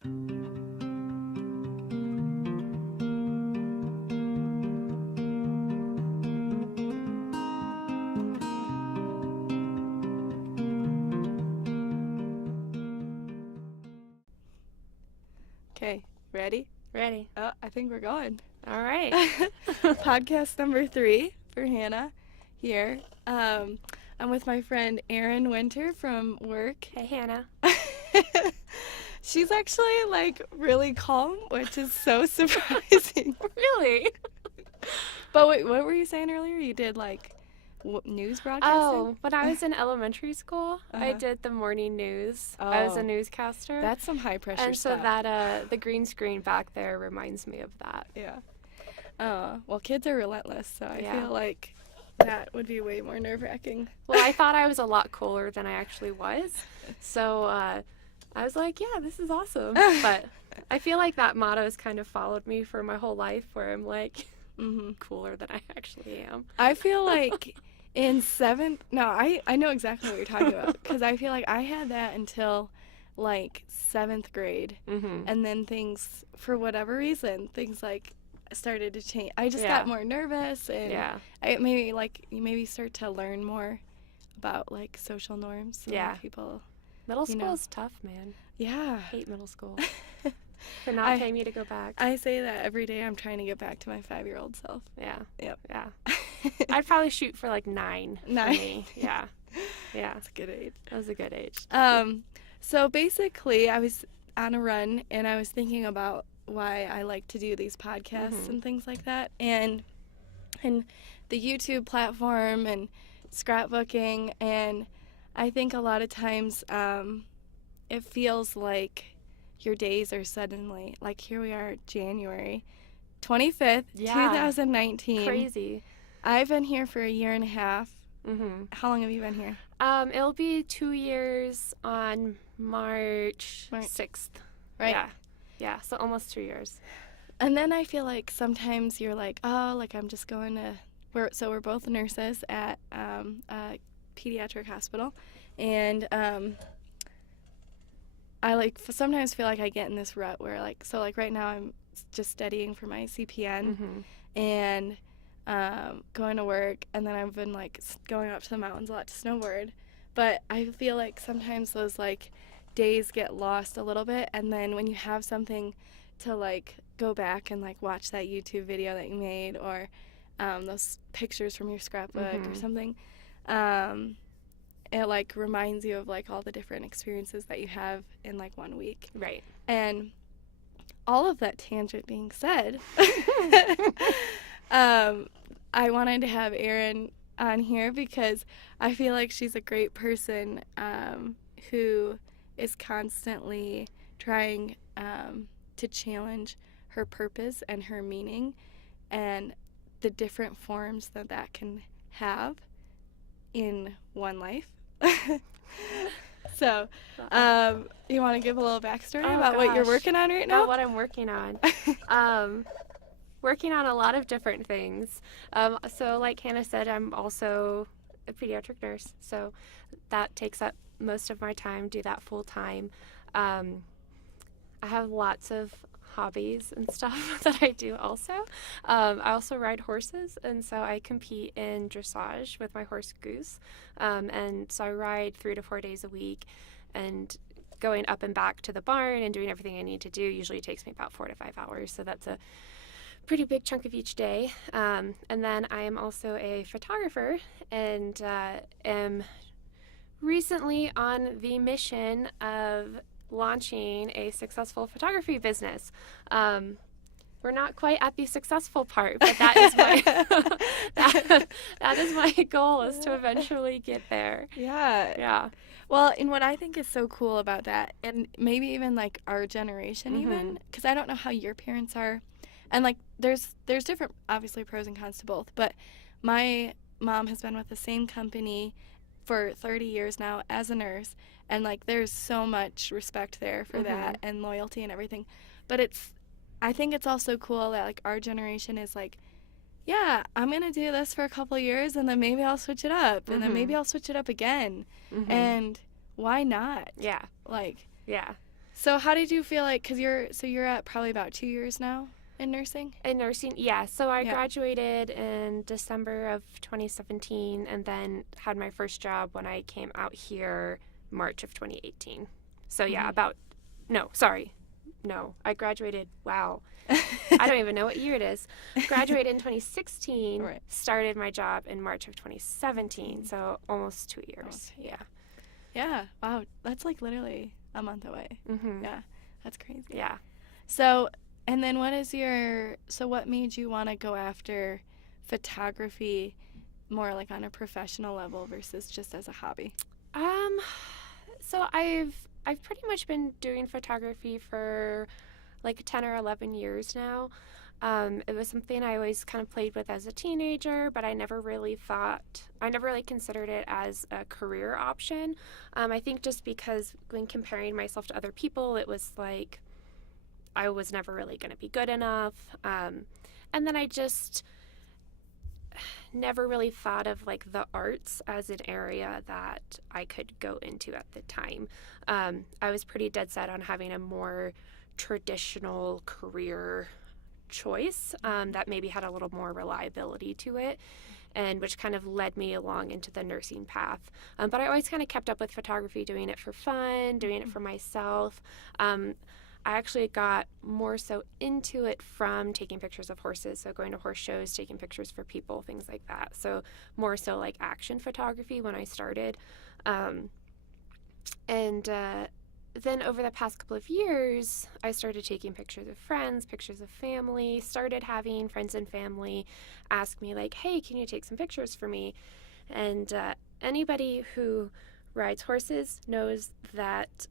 Okay, ready? Ready. Oh, I think we're going. All right. Podcast number 3 for Hannah here. I'm with my friend Erin Winter from work. Hey, Hannah. She's actually like really calm, which is so surprising. Really? But wait, what were you saying earlier? You did like news broadcasting? Oh, when I was in elementary school, I Uh-huh. did the morning news. I was Oh. a newscaster. That's some high pressure and so stuff. that the green screen back there reminds me of that. Yeah. Well, kids are relentless, so I Yeah. feel like that would be way more nerve-wracking. Well, I thought I was a lot cooler than I actually was. So I was like, yeah, this is awesome. But I feel like that motto has kind of followed me for my whole life, where I'm like cooler than I actually am. I feel like in 7th, no, I know exactly what you're talking about, because I feel like I had that until like 7th grade, and then things, for whatever reason, things like started to change. I just got more nervous, and you maybe start to learn more about like social norms. And, like, people. Middle school is tough, man. Yeah. I hate middle school. Could not pay me to go back. I say that every day. I'm trying to get back to my 5-year-old self. Yeah. Yep. Yeah. I'd probably shoot for like 9. 9. For me. Yeah. Yeah. That's a good age. That was a good age. So basically, I was on a run, and I was thinking about why I like to do these podcasts and things like that, and the YouTube platform and scrapbooking, and I think a lot of times it feels like your days are suddenly, like here we are, January 25th, 2019. Crazy. I've been here for a year and a half. How long have you been here? It'll be 2 years on March 6th. Right. Yeah, so almost 2 years. And then I feel like sometimes you're like, oh, like I'm just going to, we're both nurses at a pediatric hospital, and I like sometimes feel like I get in this rut where like, so like right now I'm just studying for my CPN and going to work, and then I've been like going up to the mountains a lot to snowboard, but I feel like sometimes those like days get lost a little bit, and then when you have something to like go back and like watch that YouTube video that you made, or those pictures from your scrapbook or something, it like reminds you of like all the different experiences that you have in like 1 week. Right. And all of that tangent being said, I wanted to have Erin on here because I feel like she's a great person who is constantly trying to challenge her purpose and her meaning and the different forms that can have in one life. So, you want to give a little backstory about what you're working on right now? About what I'm working on. Working on a lot of different things. So like Hannah said, I'm also a pediatric nurse, so that takes up most of my time, do that full time. I have lots of hobbies and stuff that I do also. I also ride horses, and so I compete in dressage with my horse Goose. And so I ride 3 to 4 days a week, and going up and back to the barn and doing everything I need to do usually takes me about 4 to 5 hours. So that's a pretty big chunk of each day. And then I am also a photographer, and am recently on the mission of launching a successful photography business. We're not quite at the successful part, but that is my that is my goal, is to eventually get there. Yeah. Well, and what I think is so cool about that, and maybe even like our generation even, because I don't know how your parents are, and like there's different, obviously, pros and cons to both, but my mom has been with the same company for 30 years now as a nurse, and like there's so much respect there for that and loyalty and everything. But I think it's also cool that like our generation is like, yeah, I'm gonna do this for a couple of years, and then maybe I'll switch it up, and then maybe I'll switch it up again, and why not? Yeah. Like, yeah. So how did you feel like, because you're at probably about 2 years now in nursing? In nursing, yeah. So I Yeah. graduated in December of 2017 and then had my first job when I came out here March of 2018. So yeah, I graduated, wow. I don't even know what year it is. Graduated in 2016, Right. started my job in March of 2017, so almost 2 years. Okay, yeah. Wow, that's like literally a month away. Mm-hmm. Yeah, that's crazy. Yeah. So, and then what made you want to go after photography more like on a professional level versus just as a hobby? So I've pretty much been doing photography for like 10 or 11 years now. It was something I always kind of played with as a teenager, but I never really considered it as a career option. I think just because when comparing myself to other people, it was like I was never really going to be good enough. And then I just never really thought of like the arts as an area that I could go into at the time. I was pretty dead set on having a more traditional career choice that maybe had a little more reliability to it, and which kind of led me along into the nursing path. But I always kind of kept up with photography, doing it for fun, doing it for myself. I actually got more so into it from taking pictures of horses, so going to horse shows, taking pictures for people, things like that. So more so like action photography when I started. Then over the past couple of years, I started taking pictures of friends, pictures of family, started having friends and family ask me like, hey, can you take some pictures for me? And anybody who rides horses knows that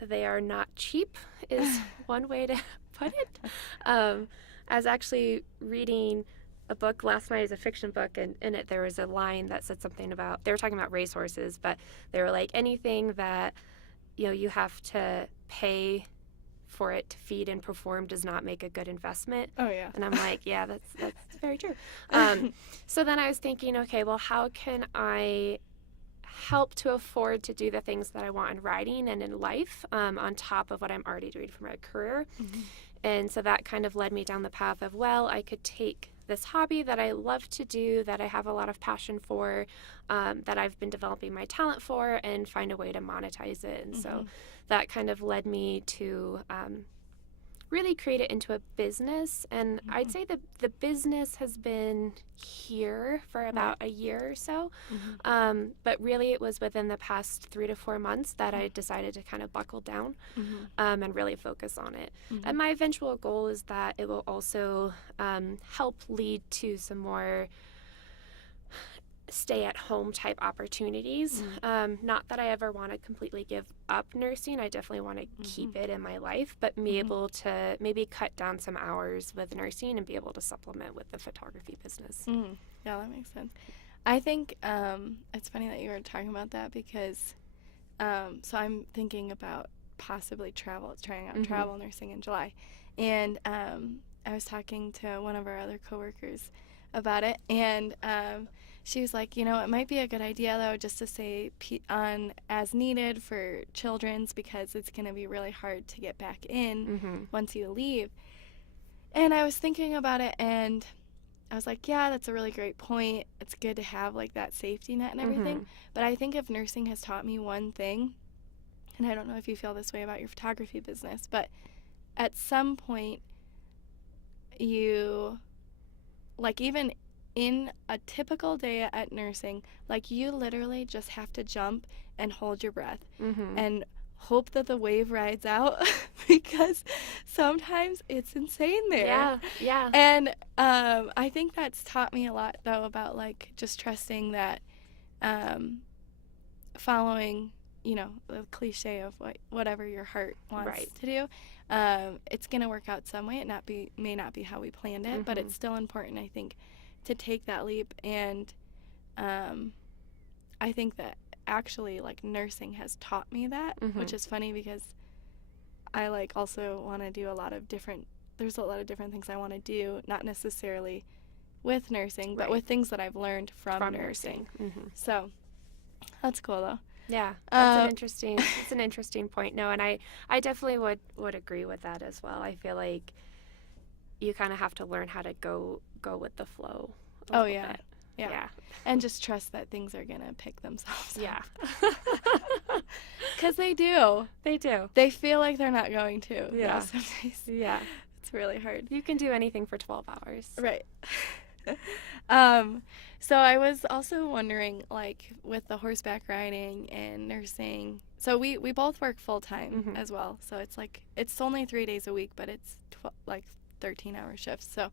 they are not cheap is one way to put it. I was actually reading a book last night, is a fiction book, and in it there was a line that said something about, they were talking about racehorses, but they were like, anything that you have to pay for it to feed and perform does not make a good investment. Oh yeah. And I'm like, yeah, that's very true. So then I was thinking, okay, well, how can I help to afford to do the things that I want in writing and in life, on top of what I'm already doing for my career? Mm-hmm. And so that kind of led me down the path of, well, I could take this hobby that I love to do, that I have a lot of passion for, that I've been developing my talent for, and find a way to monetize it. And so that kind of led me to really create it into a business. And I'd say the business has been here for about a year or so. But really it was within the past 3 to 4 months that I decided to kind of buckle down and really focus on it. And my eventual goal is that it will also help lead to some more stay-at-home type opportunities. Not that I ever want to completely give up nursing. I definitely want to keep it in my life, but be able to maybe cut down some hours with nursing and be able to supplement with the photography business. Yeah, that makes sense. I think it's funny that you were talking about that because so I'm thinking about possibly trying out travel nursing in July. And I was talking to one of our other coworkers about it, and she was like, it might be a good idea, though, just to say on as needed for children's because it's going to be really hard to get back in once you leave. And I was thinking about it, and I was like, yeah, that's a really great point. It's good to have, like, that safety net and everything. But I think if nursing has taught me one thing, and I don't know if you feel this way about your photography business, but at some point you, like, even in a typical day at nursing, like, you literally just have to jump and hold your breath and hope that the wave rides out because sometimes it's insane there. Yeah. And I think that's taught me a lot, though, about, like, just trusting that following, the cliche of whatever your heart wants to do, it's going to work out some way. It may not be how we planned it, but it's still important, I think, to take that leap. And I think that actually, like, nursing has taught me that, which is funny because I, like, also want to do there's a lot of different things I want to do, not necessarily with nursing, but with things that I've learned from nursing. So that's cool, though. Yeah, that's it's an interesting point. No, and I definitely would agree with that as well. I feel like you kind of have to learn how to go with the flow a little bit. Yeah. And just trust that things are going to pick themselves up. Yeah. Because they do. They do. They feel like they're not going to. Yeah. Some days. Yeah. It's really hard. You can do anything for 12 hours. Right. So I was also wondering, like, with the horseback riding and nursing, so we both work full-time as well. So it's like, it's only 3 days a week, but it's 13-hour shifts. So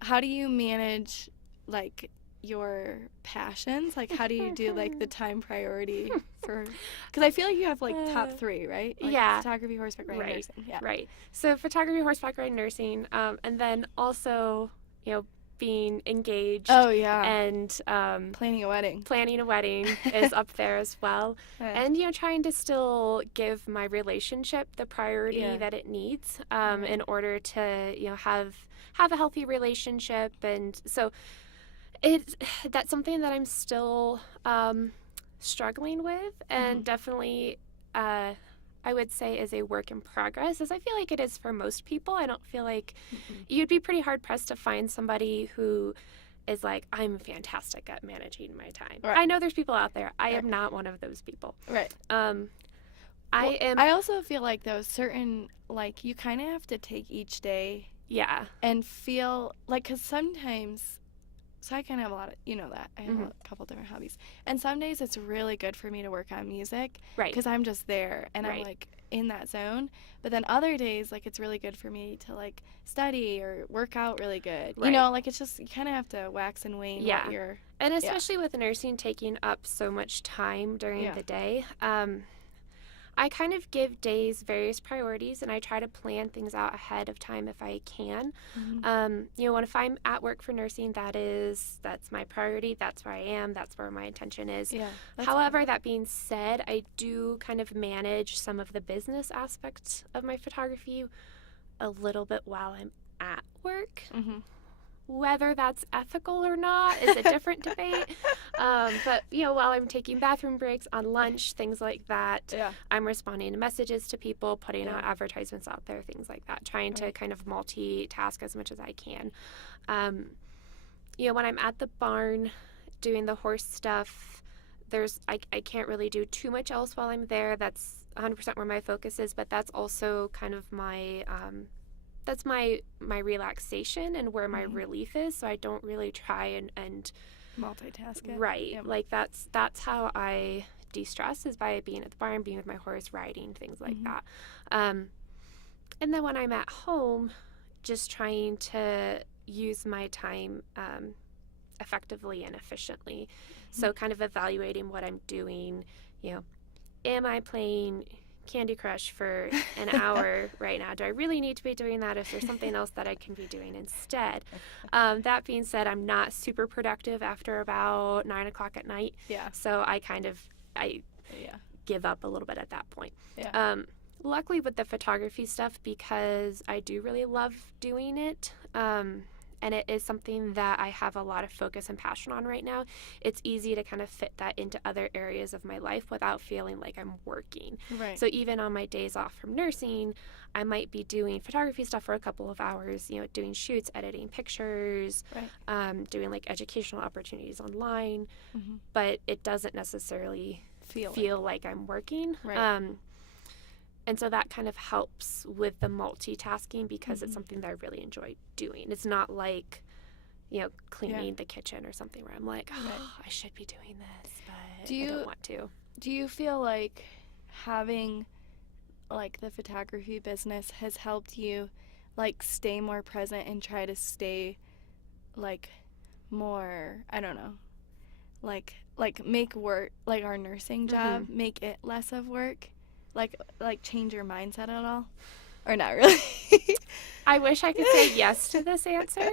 how do you manage, like, your passions? Like, how do you do, like, the time priority for, because I feel like you have, like, top 3, right? Like, yeah. Photography, horseback riding, nursing. Yeah. Right. So photography, horseback riding, nursing, and then also, being engaged. Oh, yeah. And planning a wedding. Planning a wedding is up there as well. Yeah. And, trying to still give my relationship the priority that it needs in order to, have a healthy relationship. And so that's something that I'm still struggling with, and definitely I would say is a work in progress, as I feel like it is for most people. I don't feel like you'd be pretty hard pressed to find somebody who is like, I'm fantastic at managing my time. Right. I know there's people out there. I am not one of those people. Right. I also feel like those certain, like, you kind of have to take each day. Yeah. And feel like, because sometimes, so I kind of have a lot of, that. I have a couple different hobbies. And some days it's really good for me to work on music. Right. Because I'm just there and I'm, like, in that zone. But then other days, like, it's really good for me to, like, study or work out really good. Right. Like, it's just, you kind of have to wax and wane what you're. And especially with nursing taking up so much time during the day, I kind of give days various priorities, and I try to plan things out ahead of time if I can. If I'm at work for nursing, that's my priority. That's where I am. That's where my attention is. Yeah. However, that being said, I do kind of manage some of the business aspects of my photography a little bit while I'm at work. Whether that's ethical or not is a different debate. But, while I'm taking bathroom breaks, on lunch, things like that, I'm responding to messages to people, putting out advertisements out there, things like that, trying to kind of multitask as much as I can. When I'm at the barn doing the horse stuff, I can't really do too much else while I'm there. That's 100% where my focus is, but that's also kind of my that's my relaxation and where my relief is. So I don't really try and multitask it. Right. Yep. Like that's how I de-stress, is by being at the barn, being with my horse, riding, things like that. And then when I'm at home, just trying to use my time effectively and efficiently. So kind of evaluating what I'm doing. Am I playing Candy Crush for an hour right now? Do I really need to be doing that? Is there something else that I can be doing instead? That being said, I'm not super productive after about 9 o'clock at night. Yeah. So I give up a little bit at that point. Yeah. Luckily with the photography stuff, because I do really love doing it, and it is something that I have a lot of focus and passion on right now, it's easy to kind of fit that into other areas of my life without feeling like I'm working. Right. So even on my days off from nursing, I might be doing photography stuff for a couple of hours, doing shoots, editing pictures, doing like educational opportunities online, but it doesn't necessarily feel like I'm working. Right. And so that kind of helps with the multitasking, because it's something that I really enjoy doing. It's not like, cleaning the kitchen or something where I'm like, I should be doing this, but I don't want to. Do you feel like having, like, the photography business has helped you, like, stay more present and try to stay, like, more, I don't know, like make work, like our nursing job, make it less of work? Like change your mindset at all? Or not really? I wish I could say yes to this answer.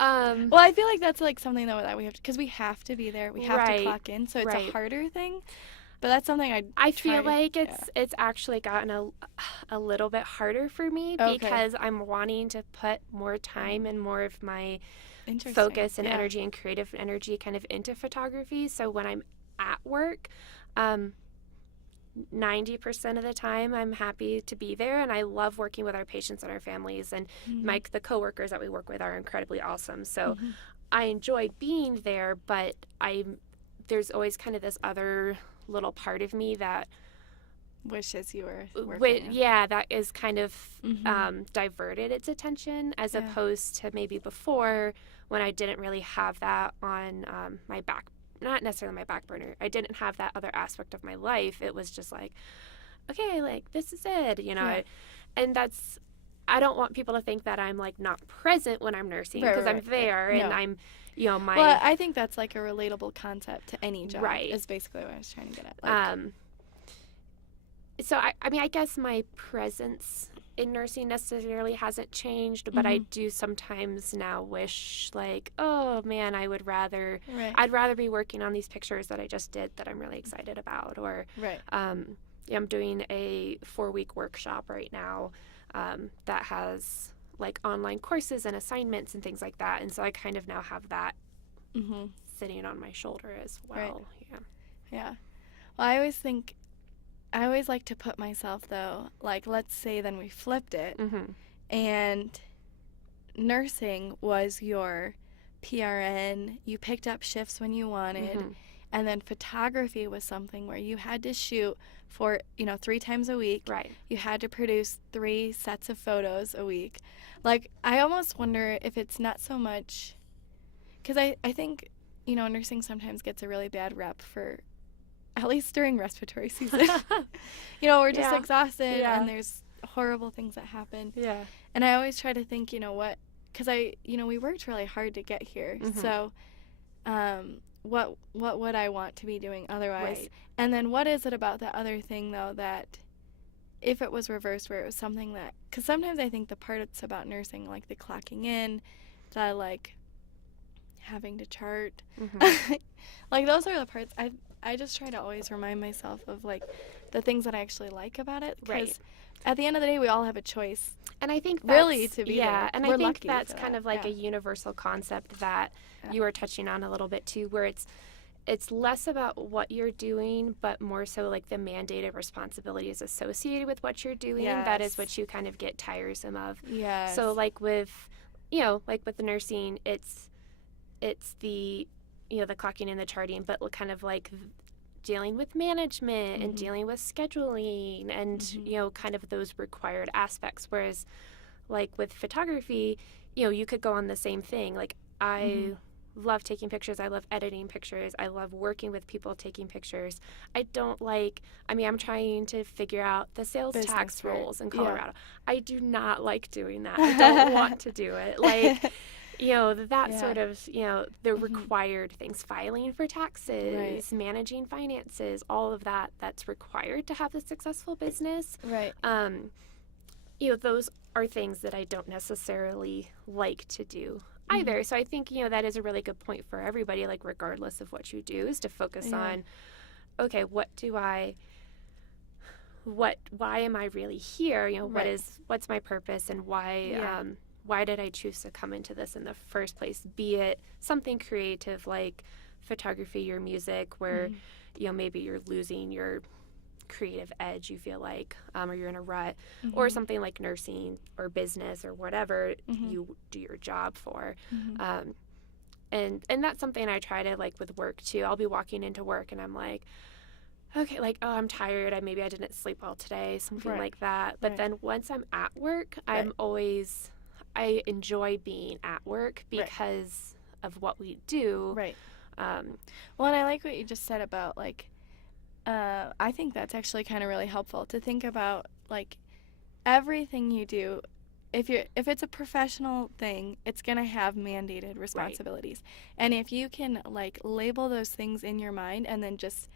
Well, I feel like that's like something that we have to, because we have to be there. We have to clock in, so it's a harder thing. But that's something I feel like it's actually gotten a little bit harder for me, because I'm wanting to put more time and more of my focus and energy and creative energy kind of into photography. So when I'm at work, 90% of the time I'm happy to be there, and I love working with our patients and our families, and the coworkers that we work with are incredibly awesome. So I enjoy being there, but there's always kind of this other little part of me that wishes you were working. That is kind of diverted its attention, as opposed to maybe before, when I didn't really have that on my back, not necessarily my back burner. I didn't have that other aspect of my life. It was just like, okay, like, this is it, and that's, I don't want people to think that I'm like not present when I'm nursing, because I'm there, and I'm, well, I think that's like a relatable concept to any job, right, is basically what I was trying to get at. Like, so I mean, I guess my presence in nursing necessarily hasn't changed, but I do sometimes now wish, like, oh man, I'd rather be working on these pictures that I just did that I'm really excited about, or I'm doing a 4-week workshop right now that has like online courses and assignments and things like that, and so I kind of now have that sitting on my shoulder as well. Yeah. Well, I always like to put myself, though, like, let's say then we flipped it, and nursing was your PRN, you picked up shifts when you wanted, and then photography was something where you had to shoot for, 3 times a week. Right. You had to produce 3 sets of photos a week. Like, I almost wonder if it's not so much, because I think, nursing sometimes gets a really bad rep for, at least during respiratory season. We're just exhausted, and there's horrible things that happen. Yeah. And I always try to think, what, because we worked really hard to get here. So, what would I want to be doing otherwise? Right. And then what is it about that other thing, though, that if it was reversed, where it was something that, because sometimes I think the parts about nursing, like the clocking in, the, like, having to chart, like, those are the parts I just try to always remind myself of, like, the things that I actually like about it, because at the end of the day, we all have a choice. And I think that's, really, to be there. And I think that's kind of like a universal concept that you were touching on a little bit too, where it's less about what you're doing, but more so like the mandated responsibilities associated with what you're doing. That is what you kind of get tiresome of. So like with the nursing, it's the the clocking and the charting, but kind of like dealing with management and dealing with scheduling and kind of those required aspects, whereas like with photography, you could go on the same thing. Like, I love taking pictures, I love editing pictures, I love working with people taking pictures. I'm trying to figure out the sales tax rules in Colorado. I do not like doing that. I don't want to do it. Like, that sort of, the required things, filing for taxes, managing finances, all of that's required to have a successful business. Right. Those are things that I don't necessarily like to do either. So I think, that is a really good point for everybody, like, regardless of what you do, is to focus on, okay, why am I really here? What's my purpose, and why did I choose to come into this in the first place? Be it something creative like photography or music, where maybe you're losing your creative edge, you feel like, or you're in a rut, or something like nursing or business or whatever you do your job for. And that's something I try to, like, with work too. I'll be walking into work and I'm like, okay, like, oh, I'm tired, maybe I didn't sleep well today, something like that. But then once I'm at work, I enjoy being at work because of what we do. Right. Well, and I like what you just said about, like, I think that's actually kind of really helpful to think about, like, everything you do. If it's a professional thing, it's going to have mandated responsibilities. And if you can, like, label those things in your mind and then just,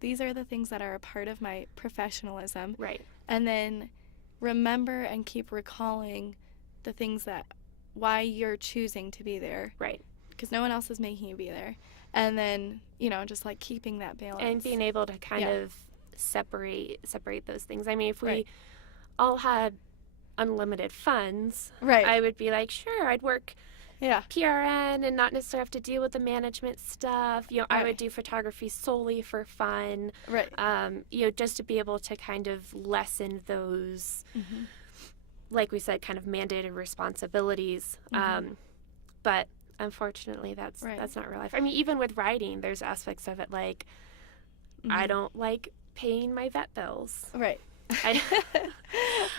these are the things that are a part of my professionalism. Right. And then remember and keep recalling the things why you're choosing to be there. Right. Because no one else is making you be there. And then, just, like, keeping that balance. And being able to kind of separate those things. I mean, if we all had unlimited funds, I would be like, sure, I'd work Yeah. PRN and not necessarily have to deal with the management stuff. You know, I Right. would do photography solely for fun. Right. You know, just to be able to kind of lessen those, Mm-hmm. like we said, kind of mandated responsibilities. Mm-hmm. But unfortunately, that's not real life. I mean, even with writing, there's aspects of it like I Mm-hmm. don't like paying my vet bills. Right. I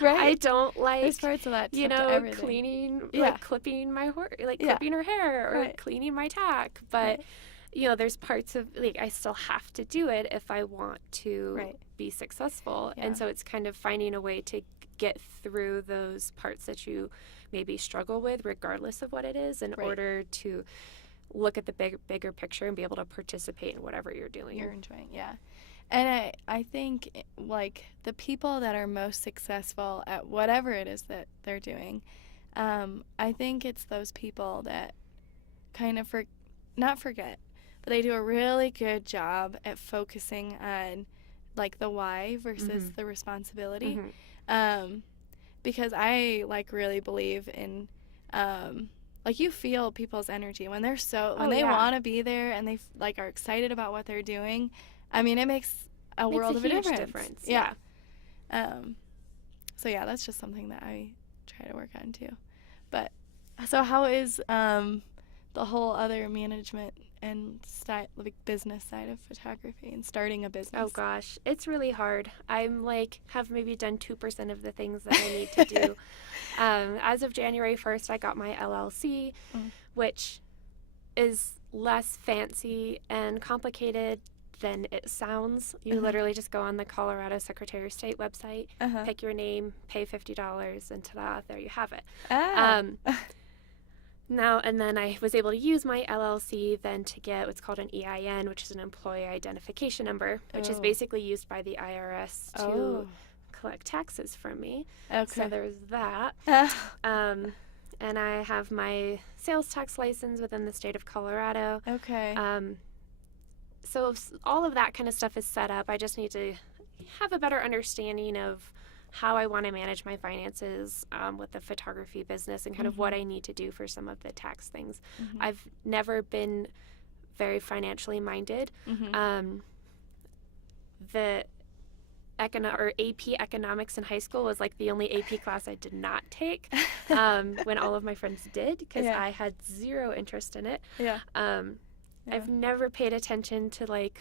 Right. I don't like, There's parts of that you stuff to know, everything. cleaning, Yeah. like clipping my Yeah. clipping her hair or Right. cleaning my tack. But, Right. you know, there's parts of, like, I still have to do it if I want to Right. be successful. Yeah. And so it's kind of finding a way to get through those parts that you maybe struggle with, regardless of what it is, in Right. order to look at the bigger picture and be able to participate in whatever you're doing. You're enjoying, yeah. And I think, like, the people that are most successful at whatever it is that they're doing, I think it's those people that kind of, not forget, but they do a really good job at focusing on, like, the why versus the responsibility. Because I, like, really believe in, like, you feel people's energy when they're when they want to be there and they, like, are excited about what they're doing. I mean, it makes a world of a difference. Yeah. So yeah, that's just something that I try to work on too. But so how is the whole other management and like business side of photography and starting a business? Oh gosh, it's really hard. I'm like have maybe done 2% of the things that I need to do. As of January 1st, I got my LLC, which is less fancy and complicated than it sounds. You literally just go on the Colorado Secretary of State website, pick your name, pay $50, and ta-da, there you have it. Now, and then I was able to use my LLC then to get what's called an EIN, which is an employee identification number, which is basically used by the IRS to collect taxes from me. Okay. So there's that. And I have my sales tax license within the state of Colorado. Okay. So all of that kind of stuff is set up. I just need to have a better understanding of how I want to manage my finances with the photography business and kind of what I need to do for some of the tax things. I've never been very financially minded. The AP economics in high school was like the only AP class I did not take when all of my friends did because I had zero interest in it. I've never paid attention to like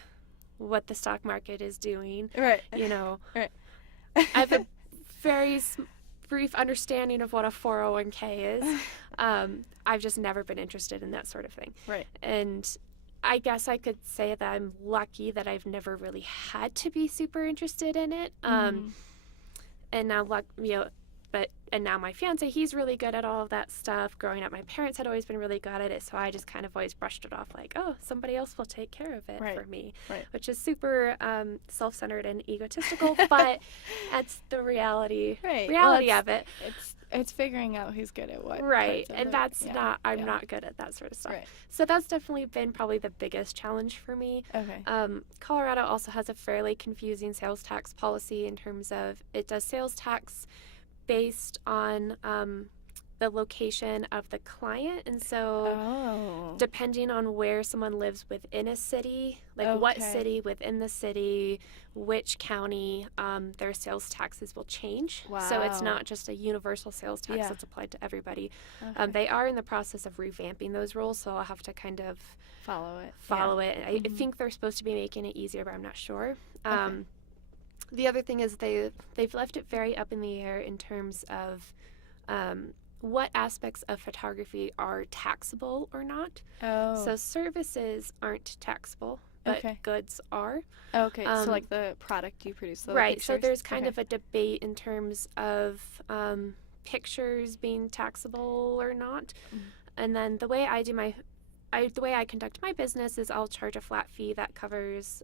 what the stock market is doing. Right. You know, Right. I have a very brief understanding of what a 401k is. I've just never been interested in that sort of thing. Right. And I guess I could say that I'm lucky that I've never really had to be super interested in it. And now, and now my fiance, he's really good at all of that stuff. Growing up, my parents had always been really good at it, so I just kind of always brushed it off like, oh, somebody else will take care of it for me, which is super self-centered and egotistical, but that's the reality of it. It's figuring out who's good at what. Right, and that's I'm not good at that sort of stuff. Right. So that's definitely been probably the biggest challenge for me. Okay. Colorado also has a fairly confusing sales tax policy in terms of it does sales tax based on the location of the client, and so depending on where someone lives within a city, like what city within the city, which county, their sales taxes will change. So it's not just a universal sales tax that's applied to everybody. They are in the process of revamping those rules, so I'll have to kind of follow it. I think they're supposed to be making it easier, but I'm not sure. The other thing is they've left it very up in the air in terms of what aspects of photography are taxable or not. So services aren't taxable, but goods are. Okay, so like the product you produce. Right, so there's kind of a debate in terms of pictures being taxable or not. And then the way I conduct my business is I'll charge a flat fee that covers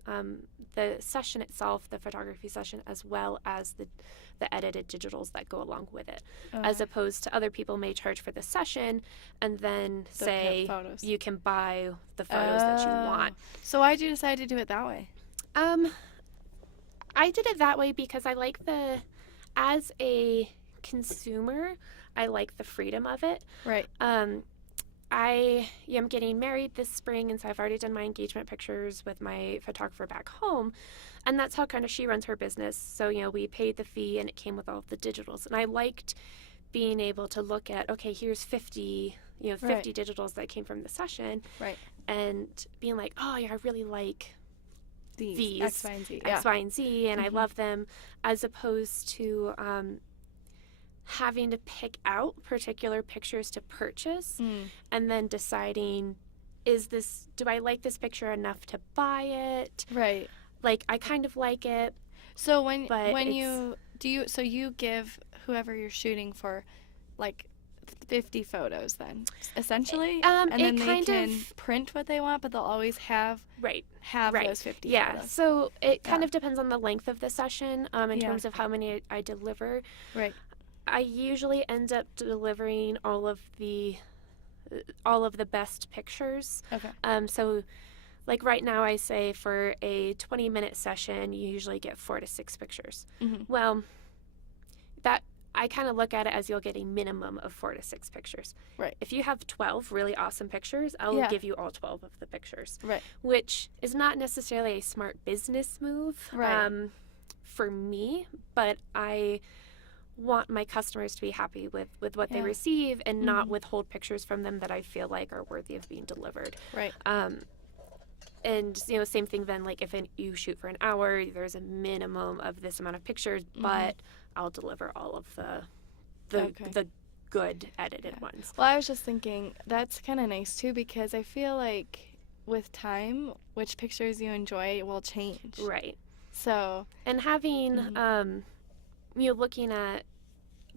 the session itself, the photography session, as well as the edited digitals that go along with it, as opposed to other people may charge for the session and then say you can buy the photos that you want. So why did you decide to do it that way? I did it that way because I like as a consumer, I like the freedom of it. Right. I am getting married this spring, and so I've already done my engagement pictures with my photographer back home. And that's how kind of she runs her business. So, we paid the fee and it came with all of the digitals. And I liked being able to look at, okay, here's 50 digitals that came from the session. Right. And being like, oh, yeah, I really like these X, Y, and Z. X, Y, and Z, and I love them, as opposed to having to pick out particular pictures to purchase and then deciding, do I like this picture enough to buy it? Right. Like, I kind of like it. So you give whoever you're shooting for, like, 50 photos then, essentially? And then they can print what they want, but they'll always have those 50 photos. So it kind of depends on the length of the session in terms of how many I deliver. Right. I usually end up delivering all of the best pictures. Okay. So, like right now, I say for a 20-minute session, you usually get 4 to 6 pictures. Mm-hmm. Well, that I kind of look at it as you'll get a minimum of 4 to 6 pictures. Right. If you have 12 really awesome pictures, I'll give you all 12 of the pictures. Right. Which is not necessarily a smart business move for me, but I want my customers to be happy with what they receive and not withhold pictures from them that I feel like are worthy of being delivered. Right. And same thing then, like if you shoot for an hour, there's a minimum of this amount of pictures, but I'll deliver all of the good edited ones. Well, I was just thinking that's kind of nice too, because I feel like with time, which pictures you enjoy will change. Right. So, and having looking at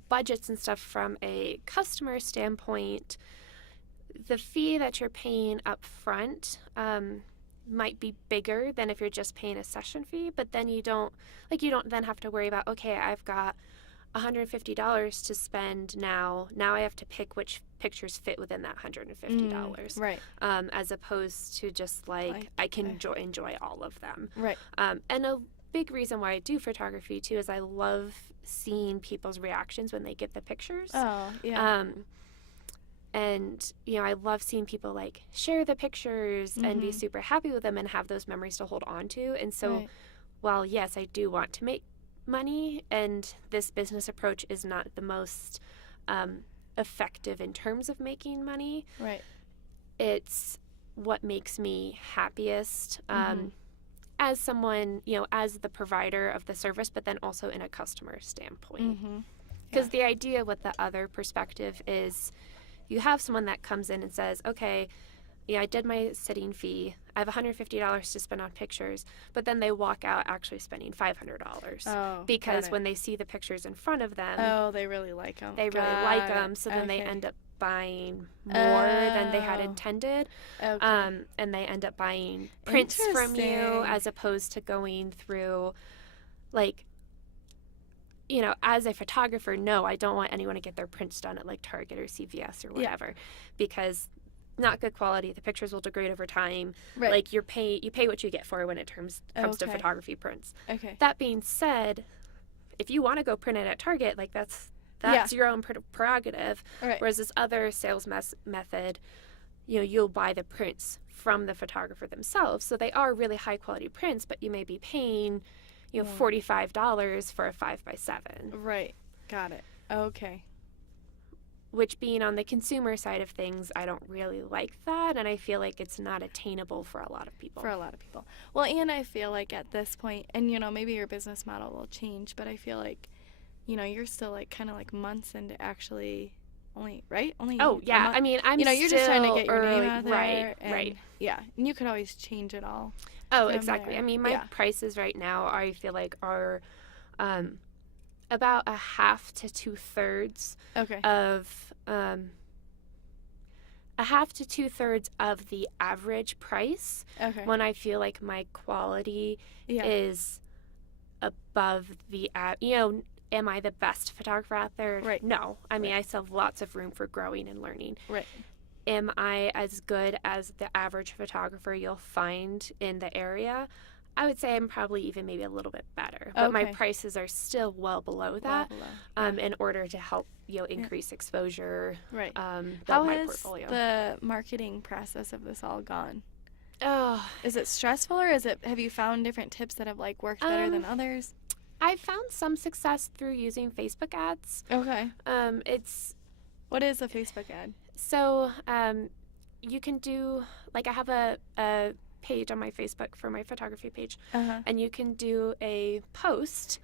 budgets and stuff from a customer standpoint, the fee that you're paying up front might be bigger than if you're just paying a session fee, but then you don't then have to worry about, okay, I've got $150 to spend now I have to pick which pictures fit within that $150. Right. As opposed to just like I can enjoy all of them. Right. And a big reason why I do photography too is I love seeing people's reactions when they get the pictures. Oh, yeah. And I love seeing people like share the pictures and be super happy with them and have those memories to hold on to. And so while yes, I do want to make money, and this business approach is not the most effective in terms of making money, right, it's what makes me happiest as someone, as the provider of the service, but then also in a customer standpoint. Because the idea with the other perspective is you have someone that comes in and says, okay, I did my sitting fee. I have $150 to spend on pictures, but then they walk out actually spending $500 because when they see the pictures in front of them, they really like them. They really like them, so then they end up buying more than they had intended, and they end up buying prints from you as opposed to going through, like, as a photographer, no, I don't want anyone to get their prints done at like Target or CVS or whatever, because not good quality. The pictures will degrade over time. Right. Like you pay what you get for when it comes to photography prints. Okay. That being said, if you want to go print it at Target, like that's your own prerogative. Right. Whereas this other sales method, you'll buy the prints from the photographer themselves. So they are really high quality prints, but you may be paying $45 for a 5x7. Right. Got it. Okay. Which, being on the consumer side of things, I don't really like that, and I feel like it's not attainable for a lot of people. Well, and I feel like at this point, and maybe your business model will change, but I feel like, you're still like kind of like months into actually only. Oh yeah, I mean, I'm you're just trying to get your name out there, right. Yeah, and you could always change it all. Oh, exactly. There. I mean, my prices right now, I feel like are about a half to 2/3 of the average price. Okay. When I feel like my quality is above the am I the best photographer out there? Right. No. I mean, I still have lots of room for growing and learning. Right. Am I as good as the average photographer you'll find in the area? I would say I'm probably even maybe a little bit better, but my Okay. prices are still well below Well that, below. in order to help increase exposure, Right. build How my has portfolio. the marketing process of this all gone? Oh, Is it stressful, or have you found different tips that have like worked better than others? I've found some success through using Facebook ads. Okay. It's What is a Facebook ad? so you can do, like, I have a page on my Facebook for my photography page, Uh-huh. and you can do a post,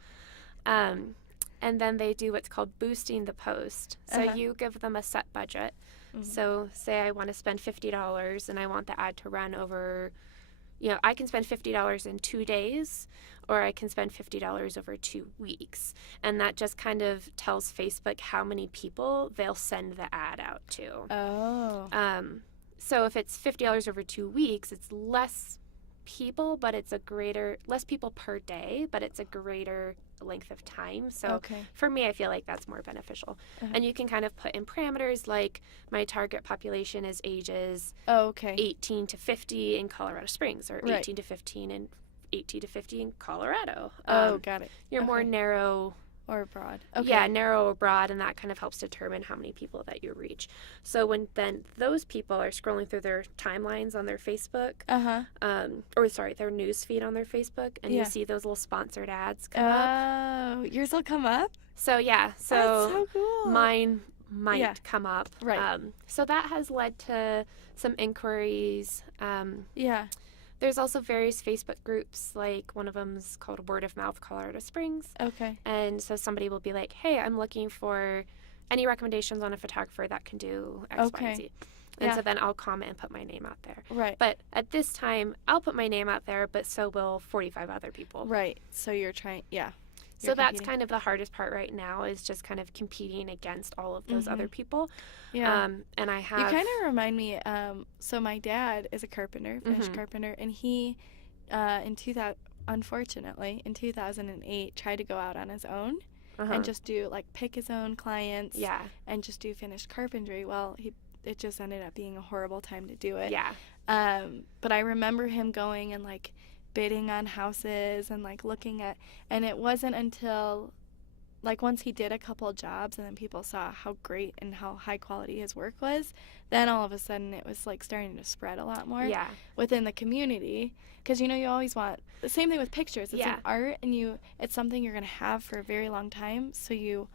and then they do what's called boosting the post. So you give them a set budget. So say I want to spend $50 and I want the ad to run over, I can spend $50 in 2 days, or I can spend $50 over 2 weeks. And that just kind of tells Facebook how many people they'll send the ad out to. Oh. So if it's $50 over 2 weeks, it's less people, but it's less people per day, but it's a greater length of time. So for me, I feel like that's more beneficial. And you can kind of put in parameters like my target population is ages 18 to 50 in Colorado Springs, or 18 to 15 and 18 to 50 in Colorado. Got it. You're more narrow. Or broad. Okay. Yeah, narrow or broad, and that kind of helps determine how many people that you reach. So when then those people are scrolling through their timelines on their Facebook, their news feed on their Facebook, and you see those little sponsored ads come up. Oh, yours will come up? So That's so cool. Mine might come up. Right. So that has led to some inquiries. There's also various Facebook groups, like one of them's called Word of Mouth Colorado Springs. Okay. And so somebody will be like, hey, I'm looking for any recommendations on a photographer that can do X, Y, and Z. And so then I'll comment and put my name out there. Right. But at this time, I'll put my name out there, but so will 45 other people. Right. So you're trying, So that's kind of the hardest part right now, is just kind of competing against all of those other people. Yeah. And I have... You kind of remind me, so my dad is a carpenter, finish carpenter, and he, unfortunately, in 2008, tried to go out on his own and just do, like, pick his own clients and just do finished carpentry. Well, it just ended up being a horrible time to do it. Yeah. But I remember him going and, like, bidding on houses and, like, looking at, and it wasn't until, like, once he did a couple jobs and then people saw how great and how high quality his work was, then all of a sudden it was, like, starting to spread a lot more within the community. Because, you always want, the same thing with pictures. It's an art, and it's something you're going to have for a very long time, so you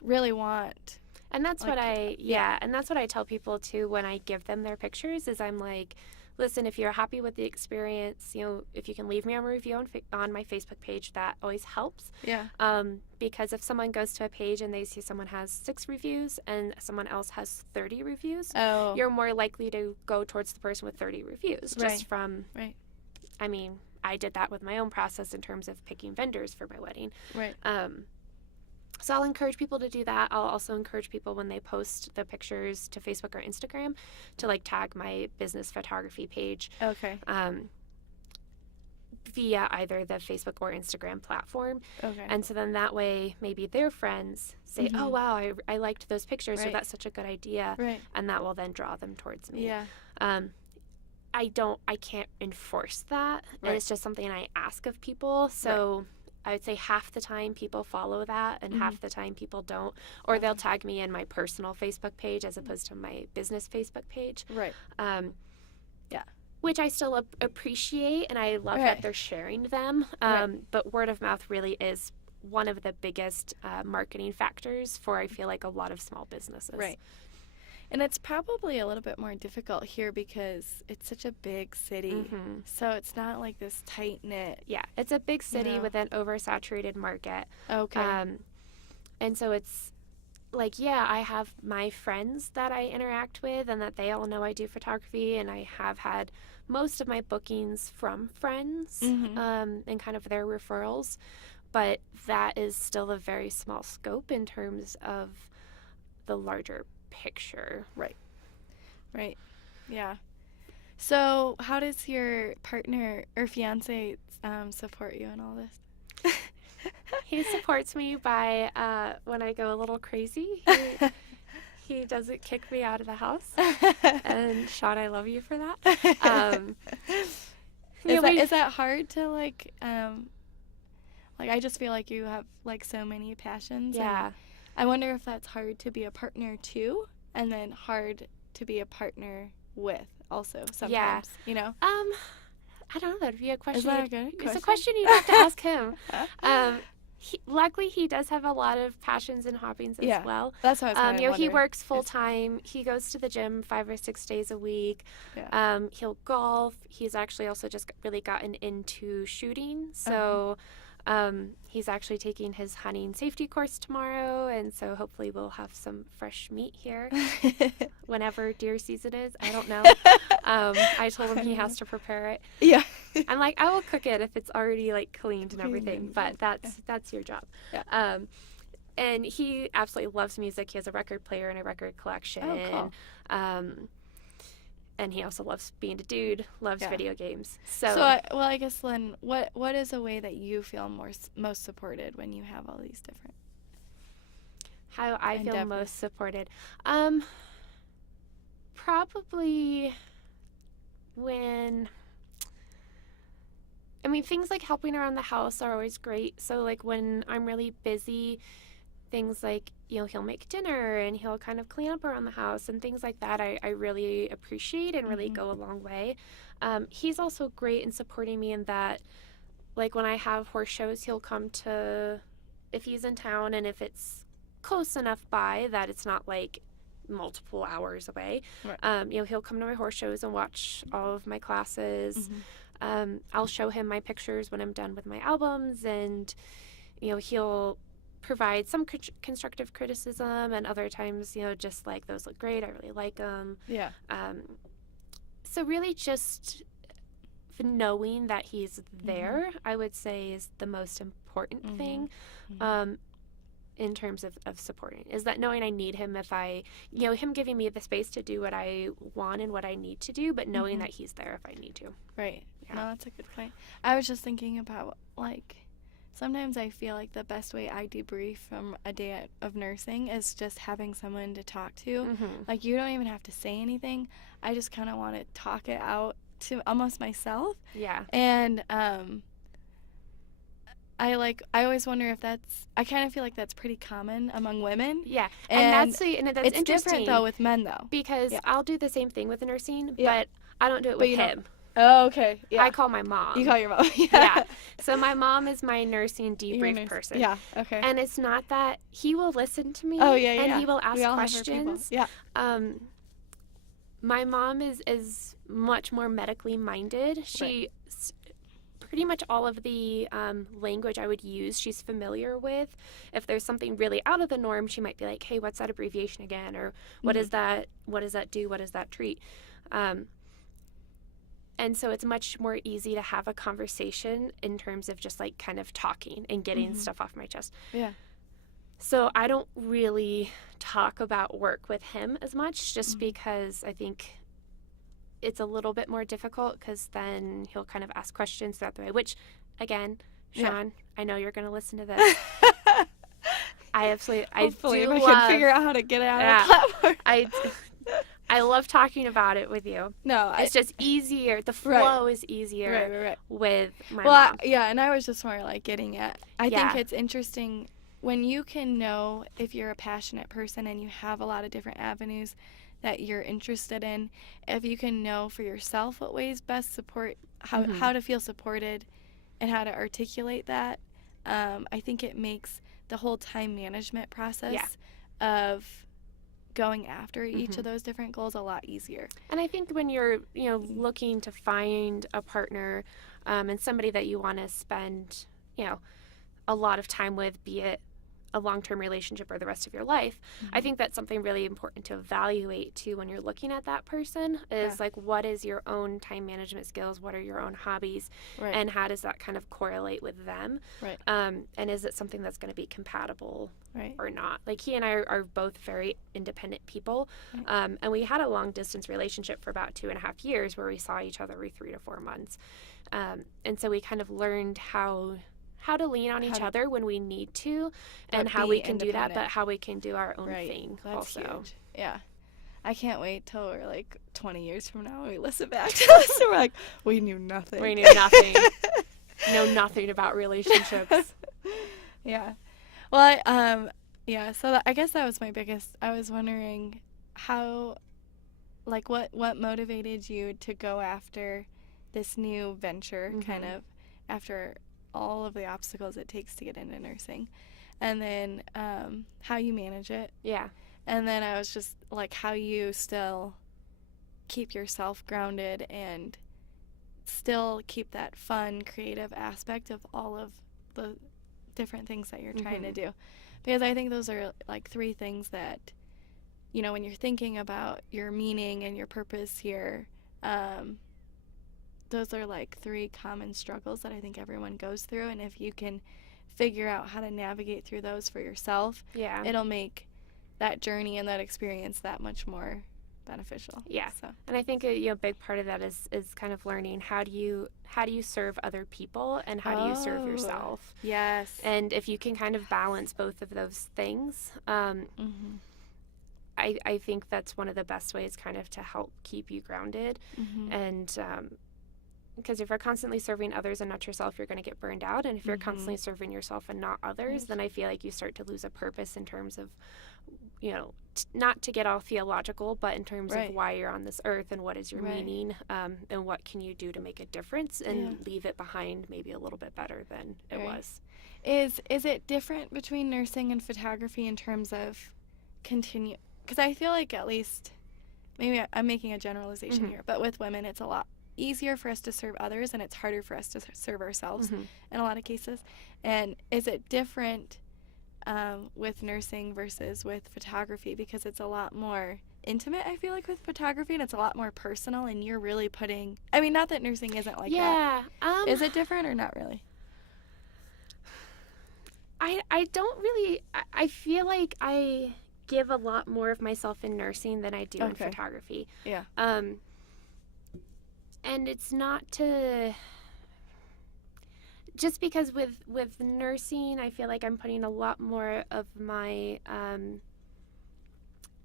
really want... And that's what and that's what I tell people, too, when I give them their pictures, is I'm like, listen, if you're happy with the experience, if you can leave me a review on my Facebook page, that always helps. Yeah. Because if someone goes to a page and they see someone has 6 reviews and someone else has 30 reviews, you're more likely to go towards the person with 30 reviews. Just from, I mean, I did that with my own process in terms of picking vendors for my wedding. Right. So I'll encourage people to do that. I'll also encourage people, when they post the pictures to Facebook or Instagram, to, like, tag my business photography page. Okay. Via either the Facebook or Instagram platform. Okay. And so then that way, maybe their friends say, oh, wow, I liked those pictures, or that's such a good idea. Right. And that will then draw them towards me. Yeah. I can't enforce that. And it's just something I ask of people. So I would say half the time people follow that, and half the time people don't. Or they'll tag me in my personal Facebook page as opposed to my business Facebook page. Right. Which I still appreciate, and I love that they're sharing them. But word of mouth really is one of the biggest marketing factors for, I feel like, a lot of small businesses. Right. And it's probably a little bit more difficult here because it's such a big city. So it's not like this tight-knit. Yeah, it's a big city with an oversaturated market. Okay. And so it's like, I have my friends that I interact with and that they all know I do photography, and I have had most of my bookings from friends and kind of their referrals. But that is still a very small scope in terms of the larger picture. Right. Yeah. So how does your partner or fiance support you in all this? He supports me by when I go a little crazy. He doesn't kick me out of the house. And Sean, I love you for that. Is that hard to like I just feel like you have like so many passions. Yeah. And I wonder if that's hard to be a partner too, and then hard to be a partner with also sometimes, you know? I don't know. That'd be a question. Is that a good question? It's a question you'd have to ask him. Luckily, he does have a lot of passions and hobbies as well. That's what I was kind of he wondering. works full time. He goes to the gym 5 or 6 days a week. Yeah. He'll golf. He's actually also just really gotten into shooting. So he's actually taking his hunting safety course tomorrow, and so hopefully we'll have some fresh meat here whenever deer season is. I don't know. I told him he has to prepare it. Yeah. I'm like, I will cook it if it's already like cleaned and everything, but that's your job. Yeah. And he absolutely loves music. He has a record player and a record collection. Oh, cool. And he also loves being a dude, loves video games. So I guess, Lynn, what is a way that you feel most supported when you have all these different how I feel endeavors? most supported? Probably when, I mean, things like helping around the house are always great. So like when I'm really busy, things like, he'll make dinner and he'll kind of clean up around the house and things like that I really appreciate and really go a long way. He's also great in supporting me in that, like when I have horse shows, he'll come to, if he's in town and if it's close enough by that it's not like multiple hours away, right. He'll come to my horse shows and watch all of my classes. I'll show him my pictures when I'm done with my albums, and he'll provide some constructive criticism, and other times, just like, those look great, I really like them. Yeah. So really just knowing that he's there, I would say, is the most important thing. In terms of supporting, is that knowing I need him if I, him giving me the space to do what I want and what I need to do, but knowing that he's there if I need to. Right. Yeah. No, that's a good point. I was just thinking about, like, sometimes I feel like the best way I debrief from a day of nursing is just having someone to talk to. Like, you don't even have to say anything. I just kind of want to talk it out to almost myself. Yeah. And I always wonder if I kind of feel like that's pretty common among women. Yeah. And that's it's interesting. Different though with men though. Because I'll do the same thing with nursing, but I don't do it with him. Oh, okay. Yeah. I call my mom. You call your mom. Yeah. So my mom is my nursing debrief person. Yeah. Okay. And it's not that he will listen to me. Oh, yeah. And he will ask questions. Yeah. My mom is much more medically minded. She pretty much all of the language I would use, she's familiar with. If there's something really out of the norm, she might be like, "Hey, what's that abbreviation again?" Or what is that? What does that do? What does that treat? And so it's much more easy to have a conversation in terms of just like kind of talking and getting stuff off my chest. Yeah. So I don't really talk about work with him as much, just because I think it's a little bit more difficult, because then he'll kind of ask questions throughout the way, which, again, Sean, I know you're going to listen to this. Hopefully, I can figure out how to get it out of the platform. I love talking about it with you. No, it's just easier. The flow is easier with my mom. And I was just more like getting at, I think it's interesting when you can know if you're a passionate person and you have a lot of different avenues that you're interested in, if you can know for yourself what ways best support, how to feel supported and how to articulate that, I think it makes the whole time management process of going after each of those different goals a lot easier. And I think when you're, looking to find a partner and somebody that you want to spend, a lot of time with, be it a long-term relationship or the rest of your life, I think that's something really important to evaluate too when you're looking at that person is like, what is your own time management skills? What are your own hobbies? And how does that kind of correlate with them? And is it something that's going to be compatible or not? Like, he and I are both very independent people. And we had a long-distance relationship for about 2.5 years where we saw each other every 3 to 4 months. And so we kind of learned how to lean on each other when we need to, and how we can do that, but how we can do our own thing That's also. huge. Yeah. I can't wait till we're like 20 years from now and we listen back to this and we're like, we knew nothing. We knew nothing. Know nothing about relationships. Yeah. Well, yeah, so I guess that was my biggest, I was wondering how, like, what motivated you to go after this new venture, kind of, after all of the obstacles it takes to get into nursing, and then how you manage it. Yeah. And then I was just, like, how you still keep yourself grounded and still keep that fun, creative aspect of all of the different things that you're trying to do. Because I think those are, like, 3 things that, you know, when you're thinking about your meaning and your purpose here, those are, like, 3 common struggles that I think everyone goes through. And if you can figure out how to navigate through those for yourself, it'll make that journey and that experience that much more beneficial. Yeah. So. And I think a big part of that is kind of learning how do you serve other people and how do you serve yourself. Yes. And if you can kind of balance both of those things, I think that's one of the best ways kind of to help keep you grounded. And because if you're constantly serving others and not yourself, you're going to get burned out. And if you're constantly serving yourself and not others, then I feel like you start to lose a purpose in terms of, you know, not to get all theological, but in terms of why you're on this earth and what is your meaning, and what can you do to make a difference and leave it behind maybe a little bit better than it was. Is it different between nursing and photography in terms of because I feel like, at least, maybe I'm making a generalization here, but with women it's a lot easier for us to serve others and it's harder for us to serve ourselves in a lot of cases. And is it different with nursing versus with photography? Because it's a lot more intimate, I feel like, with photography, and it's a lot more personal, and you're really putting, I mean, not that nursing isn't like that. Is it different or not really? I don't really, I feel like I give a lot more of myself in nursing than I do in photography. Yeah. And it's not to, just because with nursing, I feel like I'm putting a lot more of my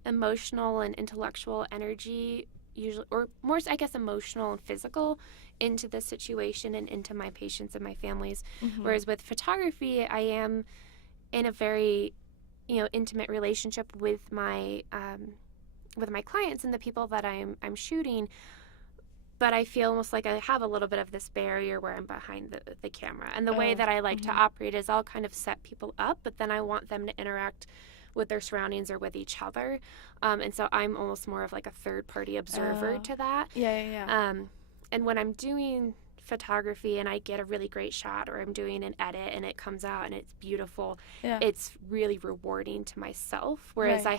emotional and intellectual energy, usually, or more, I guess, emotional and physical, into the situation and into my patients and my families. Whereas with photography, I am in a very, you know, intimate relationship with my clients and the people that I'm shooting. But I feel almost like I have a little bit of this barrier where I'm behind the camera. And the way that I like to operate is I'll kind of set people up, but then I want them to interact with their surroundings or with each other. And so I'm almost more of like a third-party observer to that. And when I'm doing photography and I get a really great shot, or I'm doing an edit and it comes out and it's beautiful, it's really rewarding to myself. Whereas I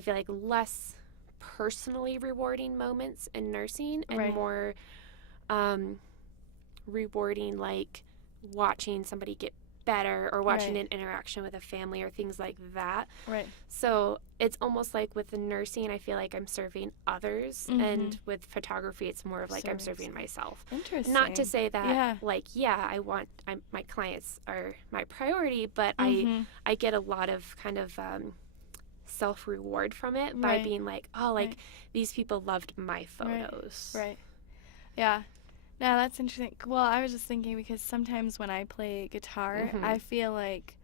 feel like less personally rewarding moments in nursing and more rewarding, like watching somebody get better or watching an interaction with a family or things like that. So it's almost like with the nursing, I feel like I'm serving others, and with photography, it's more of like I'm serving myself. Interesting. Not to say that my clients are my priority, but I get a lot of kind of self-reward from it by being like, these people loved my photos. Yeah. No, that's interesting. Well, I was just thinking, because sometimes when I play guitar, I feel like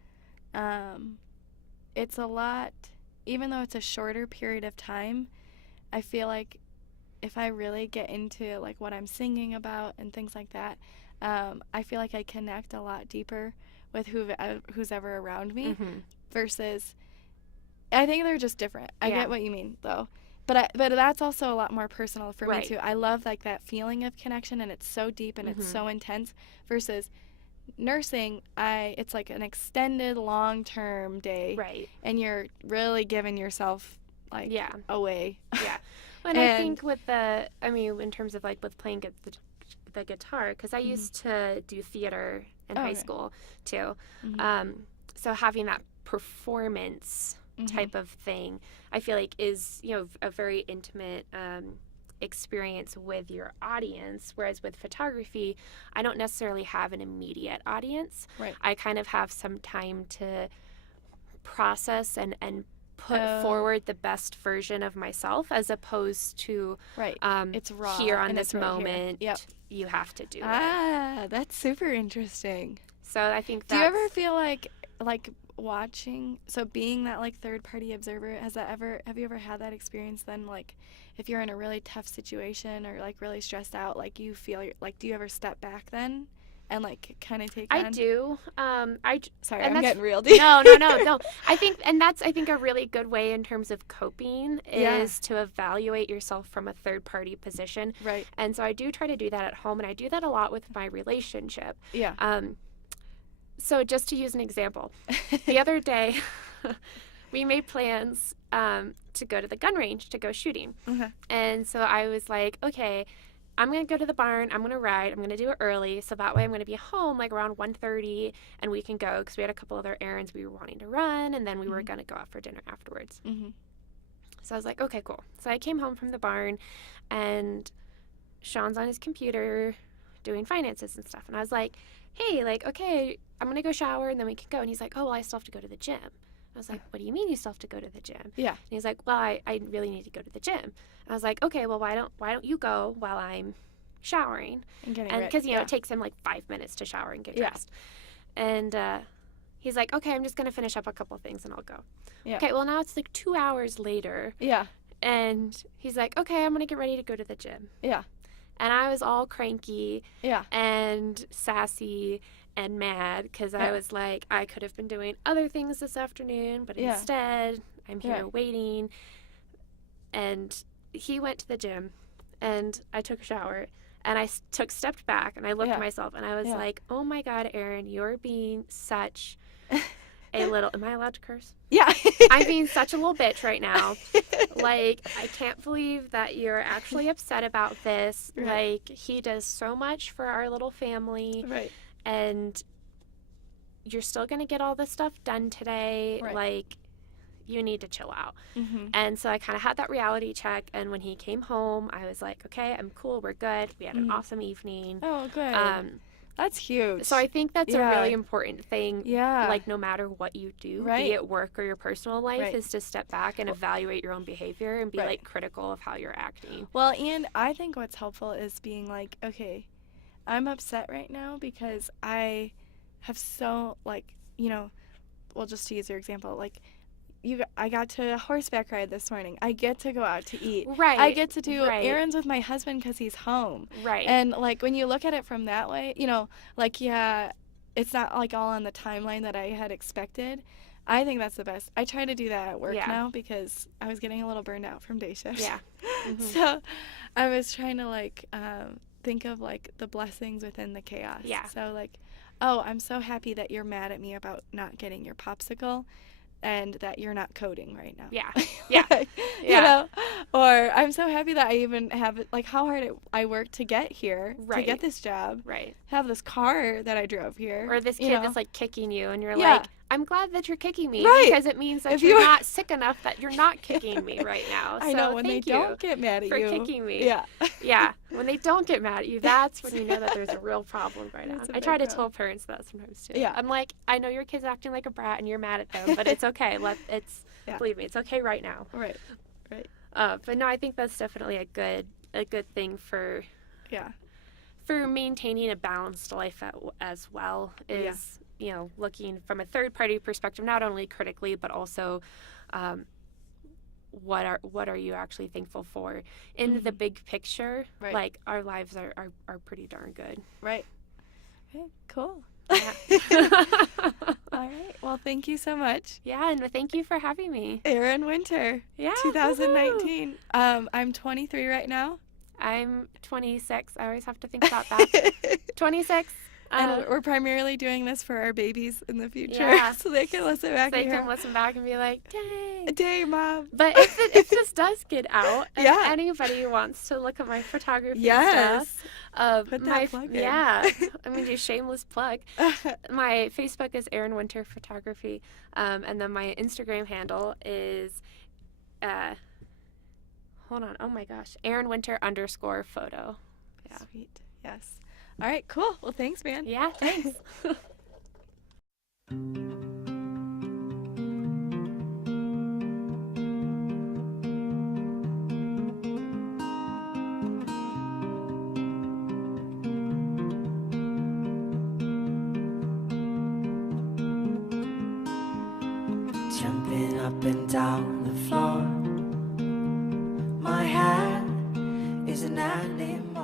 it's a lot, even though it's a shorter period of time, I feel like if I really get into like what I'm singing about and things like that, I feel like I connect a lot deeper with who's ever around me versus, I think they're just different. I get what you mean, though. But that's also a lot more personal for me, too. I love, like, that feeling of connection, and it's so deep and it's so intense, versus nursing, it's like an extended long-term day. And you're really giving yourself, like, away. And I think in terms of, like, with playing the guitar, because I used to do theater in high school, too. So having that performance type of thing, I feel like is, you know, a very intimate experience with your audience, whereas with photography, I don't necessarily have an immediate audience. I kind of have some time to process and put forward the best version of myself as opposed to Right. It's raw. here on and this it's right moment. here. Yep. You have to do it. That's super interesting. So I think Do you ever feel like watching, so being that like third party observer, have you ever had that experience then, like if you're in a really tough situation or like really stressed out, like you feel like, do you ever step back then and like kind of take on? I do. Sorry, and I'm that's- getting real deep. No. I think a really good way in terms of coping Yeah. is to evaluate yourself from a third party position. Right. And so I do try to do that at home, and I do that a lot with my relationship. Yeah. So just to use an example, the other day we made plans to go to the gun range to go shooting. Uh-huh. And so I was like, okay, I'm going to go to the barn. I'm going to ride. I'm going to do it early. So that way I'm going to be home like around 1:30 and we can go because we had a couple other errands we were wanting to run. And then we were going to go out for dinner afterwards. Mm-hmm. So I was like, okay, cool. So I came home from the barn and Sean's on his computer doing finances and stuff. And I was like, hey, like, okay, I'm going to go shower and then we can go. And he's like, oh, well, I still have to go to the gym. I was like, what do you mean you still have to go to the gym? Yeah. And he's like, well, I really need to go to the gym. And I was like, okay, well, why don't you go while I'm showering? And getting And ready. because, it takes him like 5 minutes to shower and get dressed. And he's like, okay, I'm just going to finish up a couple of things and I'll go. Yeah. Okay, well, now it's like 2 hours later. Yeah. And he's like, okay, I'm going to get ready to go to the gym. Yeah. And I was all cranky Yeah. and sassy and mad because I was like, I could have been doing other things this afternoon, but instead I'm here waiting. And he went to the gym and I took a shower and I stepped back and I looked at myself and I was like, oh my God, Erin, you're being such a little, am I allowed to curse? Yeah. I'm being such a little bitch right now. Like, I can't believe that you're actually upset about this. Right. Like, he does so much for our little family. Right. And you're still going to get all this stuff done today. Right. Like, you need to chill out. Mm-hmm. And so I kind of had that reality check. And when he came home, I was like, okay, I'm cool. We're good. We had an awesome evening. Oh, good. That's huge. So I think that's a really important thing. Yeah. Like, no matter what you do, Right. be it work or your personal life, Right. is to step back and evaluate your own behavior and be like critical of how you're acting. Well, and I think what's helpful is being like, okay, I'm upset right now because I have so, like, well, just to use your example, like, I got to a horseback ride this morning. I get to go out to eat. Right. I get to do Right. errands with my husband because he's home. Right. And, like, when you look at it from that way, like, yeah, it's not, like, all on the timeline that I had expected. I think that's the best. I try to do that at work now because I was getting a little burned out from day shifts. Yeah. Mm-hmm. So I was trying to, like, think of, like, the blessings within the chaos. Yeah. So, like, oh, I'm so happy that you're mad at me about not getting your popsicle and that you're not coding right now. Yeah. Yeah. Yeah. Or I'm so happy that I even have, like, how hard I worked to get here, to get this job. Right. Have this car that I drove here. Or this kid that's, like, kicking you and you're Yeah. like, I'm glad that you're kicking me because it means that If you're you- not sick enough that you're not kicking me right now. I know, when they thank you don't get mad at for you. kicking me. Yeah. Yeah, when they don't get mad at you, that's when you know that there's a real problem going on. That's a I try big to tell parents that sometimes too. Yeah. I'm like, I know your kid's acting like a brat and you're mad at them, but it's okay. Believe me, it's okay right now. Right. But no, I think that's definitely a good thing for maintaining a balanced life as well. Is looking from a third party perspective, not only critically but also. What are you actually thankful for in the big picture? Right. Like, our lives are pretty darn good. Right. Okay, cool. Yeah. All right. Well, thank you so much. Yeah, and thank you for having me. Erin Winter. Yeah. 2019. I'm 23 right now. I'm 26. I always have to think about that. 26. And we're primarily doing this for our babies in the future, Yeah. so they can listen back. They and hear, can listen back and be like, dang. "Dang, Mom." But if this does get out, and Yeah. anybody wants to look at my photography Yes. stuff, Put that plug in. yeah, I'm gonna do a shameless plug. My Facebook is Erin Winter Photography, and then my Instagram handle is, hold on, oh my gosh, Erin Winter _photo. Yeah. Sweet. Yes. All right. Cool. Well, thanks, man. Yeah. Thanks. up and down the floor. My head is an animal.